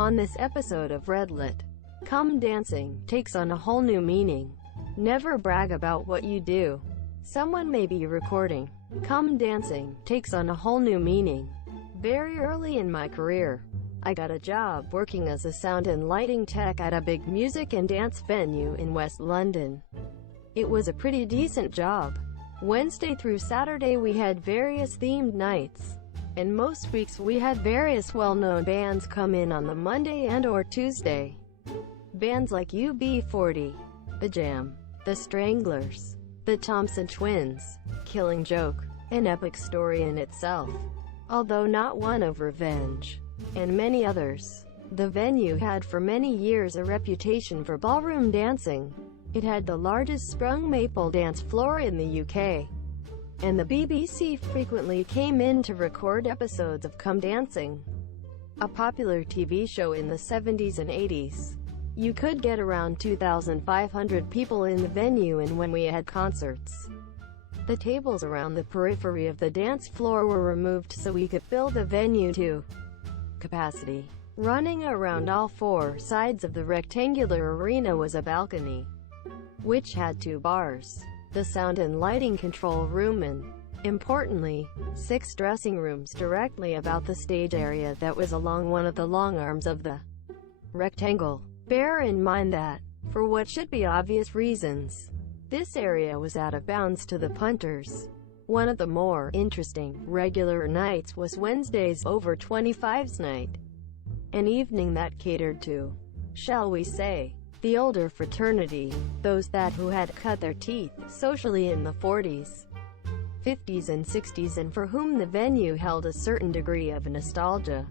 On this episode of Redlit, come dancing takes on a whole new meaning. Never brag about what you do. Someone may be recording. Come dancing takes on a whole new meaning. Very early in my career, I got a job working as a sound and lighting tech at a big music and dance venue in West London. It was a pretty decent job. Wednesday through Saturday we had various themed nights, and most weeks we had various well-known bands come in on the Monday and or Tuesday. Bands like UB40, The Jam, The Stranglers, The Thompson Twins, Killing Joke, an epic story in itself, although not one of revenge, and many others. The venue had for many years a reputation for ballroom dancing. It had the largest sprung maple dance floor in the UK, and the BBC frequently came in to record episodes of Come Dancing, a popular TV show in the 70s and 80s. You could get around 2,500 people in the venue, and when we had concerts, the tables around the periphery of the dance floor were removed so we could fill the venue to capacity. Running around all four sides of the rectangular arena was a balcony, which had 2 bars, the sound and lighting control room, and, importantly, 6 dressing rooms directly about the stage area that was along one of the long arms of the rectangle. Bear in mind that, for what should be obvious reasons, this area was out of bounds to the punters. One of the more interesting, regular nights was Wednesday's Over 25s night, an evening that catered to, shall we say, the older fraternity, those who had cut their teeth socially in the 40s, 50s and 60s, and for whom the venue held a certain degree of nostalgia.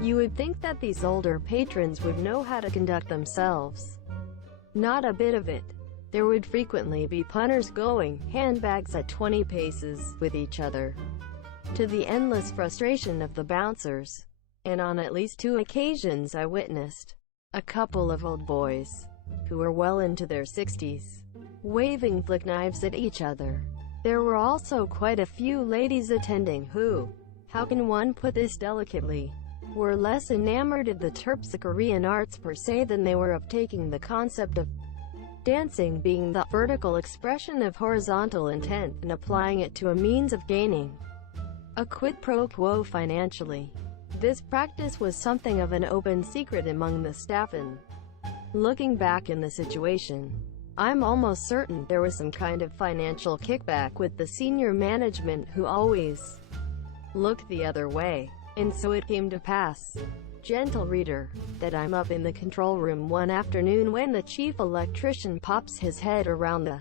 You would think that these older patrons would know how to conduct themselves. Not a bit of it. There would frequently be punters going handbags at 20 paces with each other, to the endless frustration of the bouncers. And on at least 2 occasions I witnessed a couple of old boys, who were well into their 60s, waving flick knives at each other. There were also quite a few ladies attending who, how can one put this delicately, were less enamored of the terpsichorean arts per se than they were of taking the concept of dancing being the vertical expression of horizontal intent and applying it to a means of gaining a quid pro quo financially. This practice was something of an open secret among the staff, and looking back in the situation, I'm almost certain there was some kind of financial kickback with the senior management, who always looked the other way. And so it came to pass, gentle reader, that I'm up in the control room one afternoon when the chief electrician pops his head around the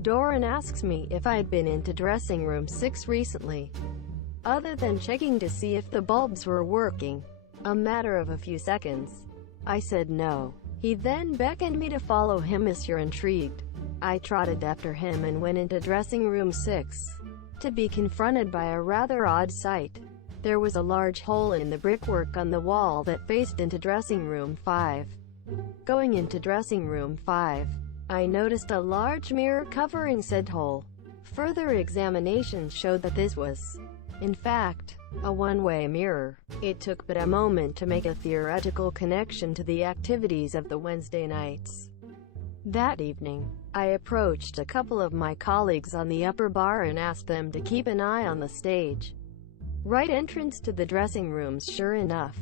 door and asks me if I'd been into dressing room 6 recently, other than checking to see if the bulbs were working. A matter of a few seconds, I said no. He then beckoned me to follow him. As you're intrigued, I trotted after him and went into dressing room 6, to be confronted by a rather odd sight. There was a large hole in the brickwork on the wall that faced into dressing room 5. Going into dressing room 5, I noticed a large mirror covering said hole. Further examination showed that this was, in fact, a one-way mirror. It took but a moment to make a theoretical connection to the activities of the Wednesday nights. That evening, I approached a couple of my colleagues on the upper bar and asked them to keep an eye on the stage right entrance to the dressing rooms. Sure enough,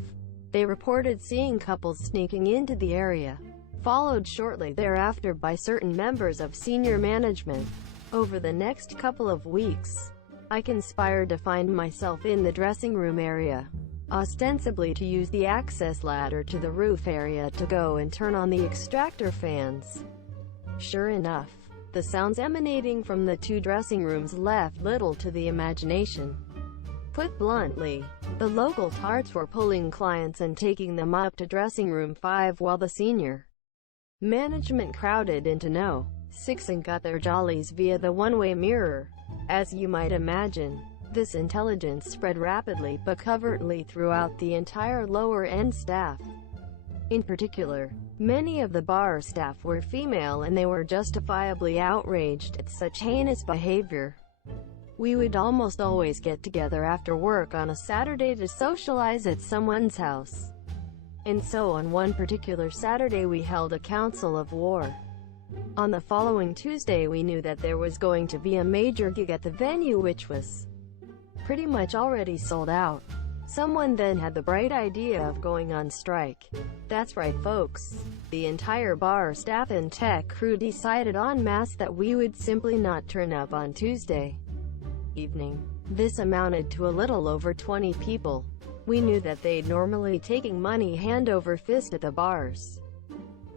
they reported seeing couples sneaking into the area, followed shortly thereafter by certain members of senior management. Over the next couple of weeks, I conspired to find myself in the dressing room area, ostensibly to use the access ladder to the roof area to go and turn on the extractor fans. Sure enough, the sounds emanating from the 2 dressing rooms left little to the imagination. Put bluntly, the local tarts were pulling clients and taking them up to dressing room 5 while the senior management crowded into no. 6 and got their jollies via the one-way mirror. As you might imagine, this intelligence spread rapidly but covertly throughout the entire lower-end staff. In particular, many of the bar staff were female, and they were justifiably outraged at such heinous behavior. We would almost always get together after work on a Saturday to socialize at someone's house. And so on one particular Saturday we held a council of war. On the following Tuesday we knew that there was going to be a major gig at the venue, which was pretty much already sold out. Someone then had the bright idea of going on strike. That's right, folks. The entire bar staff and tech crew decided en masse that we would simply not turn up on Tuesday evening. This amounted to a little over 20 people. We knew that they'd normally taking money hand over fist at the bars,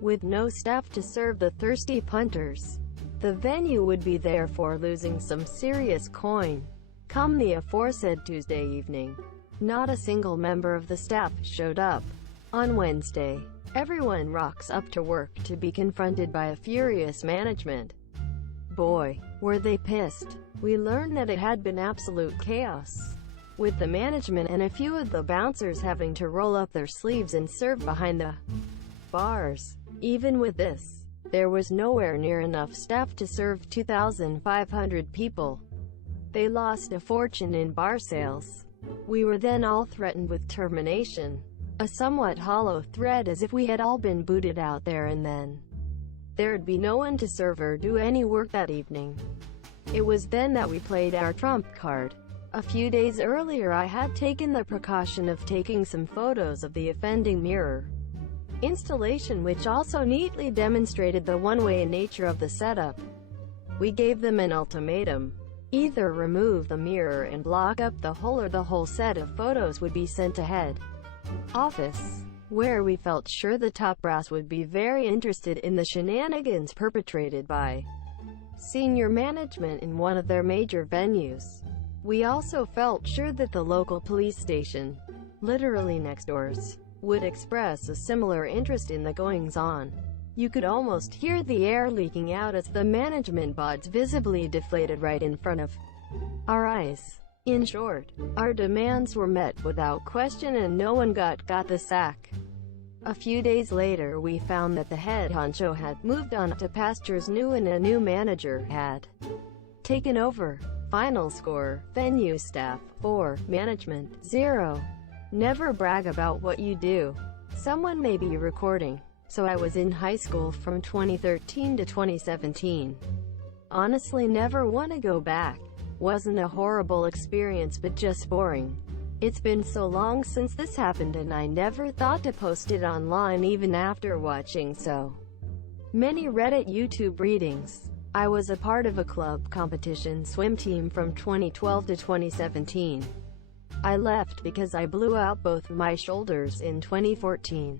with no staff to serve the thirsty punters. The venue would be therefore losing some serious coin. Come the aforesaid Tuesday evening, not a single member of the staff showed up. On Wednesday, everyone rocks up to work to be confronted by a furious management. Boy, were they pissed. We learned that it had been absolute chaos, with the management and a few of the bouncers having to roll up their sleeves and serve behind the bars. Even with this, there was nowhere near enough staff to serve 2,500 people. They lost a fortune in bar sales. We were then all threatened with termination. A somewhat hollow threat, as if we had all been booted out there and then there'd be no one to serve or do any work that evening. It was then that we played our trump card. A few days earlier I had taken the precaution of taking some photos of the offending mirror installation, which also neatly demonstrated the one-way nature of the setup. We gave them an ultimatum. Either remove the mirror and block up the hole, or the whole set of photos would be sent to head office, where we felt sure the top brass would be very interested in the shenanigans perpetrated by senior management in one of their major venues. We also felt sure that the local police station, literally next doors, would express a similar interest in the goings-on. You could almost hear the air leaking out as the management bods visibly deflated right in front of our eyes. In short, our demands were met without question and no one got the sack. A few days later we found that the head honcho had moved on to pastures new and a new manager had taken over. Final score: venue staff 4, management 0. Never brag about what you do. Someone may be recording. So I was in high school from 2013 to 2017. Honestly, never want to go back. Wasn't a horrible experience, but just boring. It's been so long since this happened and I never thought to post it online even after watching so many Reddit YouTube readings. I was a part of a club competition swim team from 2012 to 2017. I left because I blew out both my shoulders in 2014.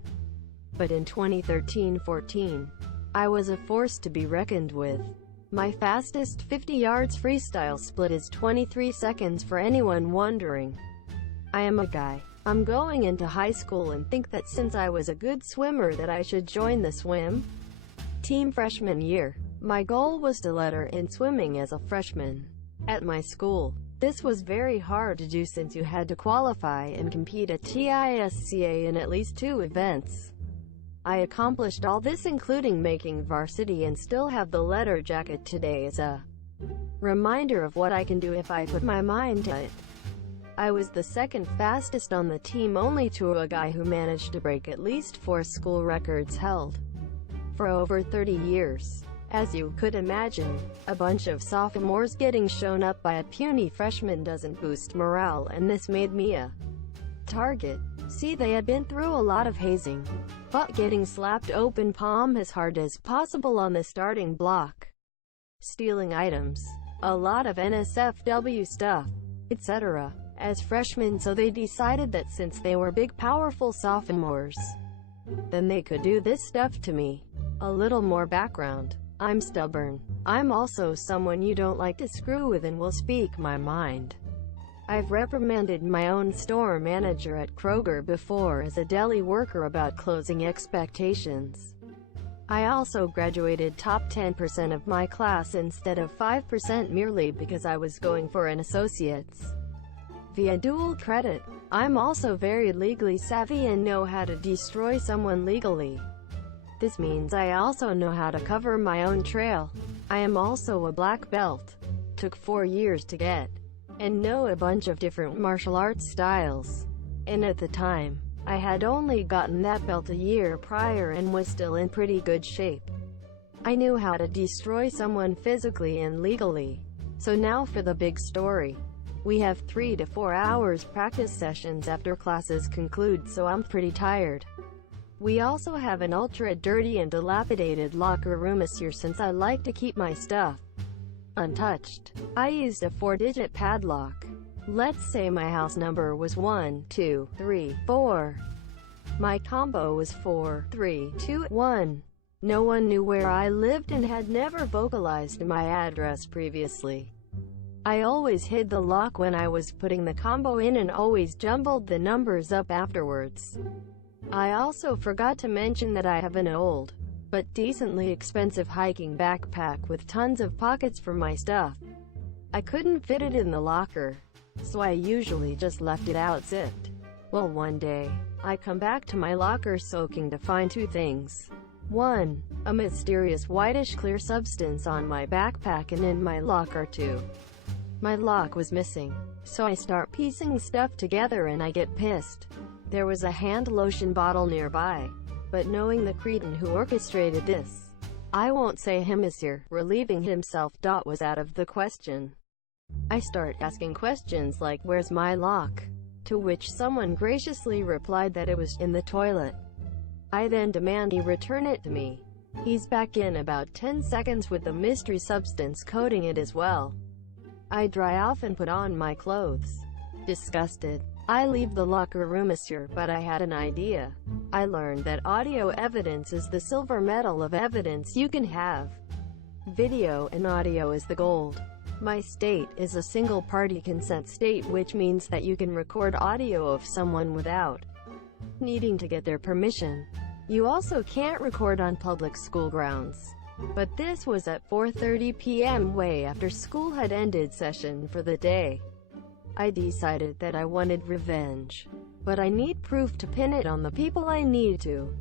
But in 2013-14, I was a force to be reckoned with. My fastest 50 yards freestyle split is 23 seconds for anyone wondering. I am a guy. I'm going into high school and think that since I was a good swimmer that I should join the swim team freshman year. My goal was to letter in swimming as a freshman. At my school, this was very hard to do since you had to qualify and compete at TISCA in at least 2 events. I accomplished all this, including making varsity, and still have the letter jacket today as a reminder of what I can do if I put my mind to it. I was the second fastest on the team, only to a guy who managed to break at least 4 school records held for over 30 years. As you could imagine, a bunch of sophomores getting shown up by a puny freshman doesn't boost morale, and this made me a target. See, they had been through a lot of hazing, but getting slapped open palm as hard as possible on the starting block, stealing items, a lot of NSFW stuff, etc. as freshmen, so they decided that since they were big powerful sophomores, then they could do this stuff to me. A little more background. I'm stubborn. I'm also someone you don't like to screw with and will speak my mind. I've reprimanded my own store manager at Kroger before as a deli worker about closing expectations. I also graduated top 10% of my class instead of 5% merely because I was going for an associate's via dual credit. I'm also very legally savvy and know how to destroy someone legally. This means I also know how to cover my own trail. I am also a black belt. Took 4 years to get, and know a bunch of different martial arts styles. And at the time, I had only gotten that belt a year prior and was still in pretty good shape. I knew how to destroy someone physically and legally. So now for the big story. We have 3 to 4 hours practice sessions after classes conclude, so I'm pretty tired. We also have an ultra dirty and dilapidated locker room here since I like to keep my stuff untouched. I used a 4-digit padlock. Let's say my house number was 1, 2, 3, 4. My combo was 4, 3, 2, 1. No one knew where I lived and had never vocalized my address previously. I always hid the lock when I was putting the combo in and always jumbled the numbers up afterwards. I also forgot to mention that I have an old, but decently expensive hiking backpack with tons of pockets for my stuff. I couldn't fit it in the locker, so I usually just left it out zipped. Well, one day, I come back to my locker soaking to find 2 things. 1. A mysterious whitish clear substance on my backpack, and in my locker 2. My lock was missing, so I start piecing stuff together and I get pissed. There was a hand lotion bottle nearby, but knowing the cretin who orchestrated this, I won't say him is here, relieving himself. Was out of the question. I start asking questions like, where's my lock? To which someone graciously replied that it was in the toilet. I then demand he return it to me. He's back in about 10 seconds with the mystery substance coating it as well. I dry off and put on my clothes. Disgusted, I leave the locker room, but I had an idea. I learned that audio evidence is the silver medal of evidence you can have. Video and audio is the gold. My state is a single-party consent state, which means that you can record audio of someone without needing to get their permission. You also can't record on public school grounds. But this was at 4:30 p.m. way after school had ended session for the day. I decided that I wanted revenge, but I need proof to pin it on the people I need to.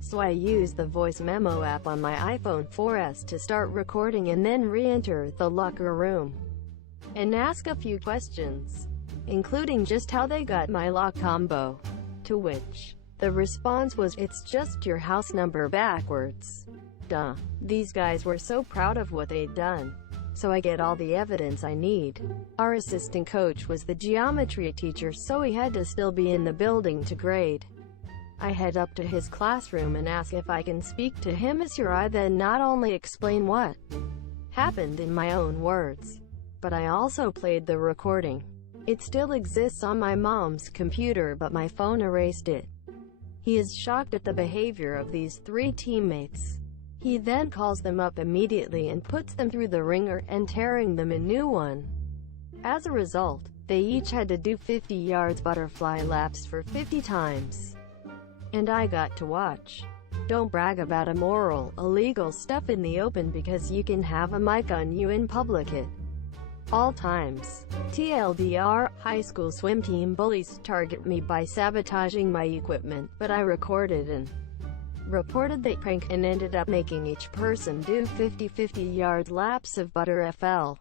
So I used the voice memo app on my iPhone 4S to start recording and then re-enter the locker room and ask a few questions, including just how they got my lock combo. To which the response was, it's just your house number backwards. Duh. These guys were so proud of what they'd done. So I get all the evidence I need. Our assistant coach was the geometry teacher, so he had to still be in the building to grade. I head up to his classroom and ask if I can speak to him. I then not only explain what happened in my own words, but I also played the recording. It still exists on my mom's computer, but my phone erased it. He is shocked at the behavior of these 3 teammates. He then calls them up immediately and puts them through the ringer and tearing them a new one. As a result, they each had to do 50 yards butterfly laps for 50 times. And I got to watch. Don't brag about immoral, illegal stuff in the open, because you can have a mic on you in public at all times. TLDR, high school swim team bullies target me by sabotaging my equipment, but I recorded and reported the prank and ended up making each person do 50 50-yard laps of butter FL.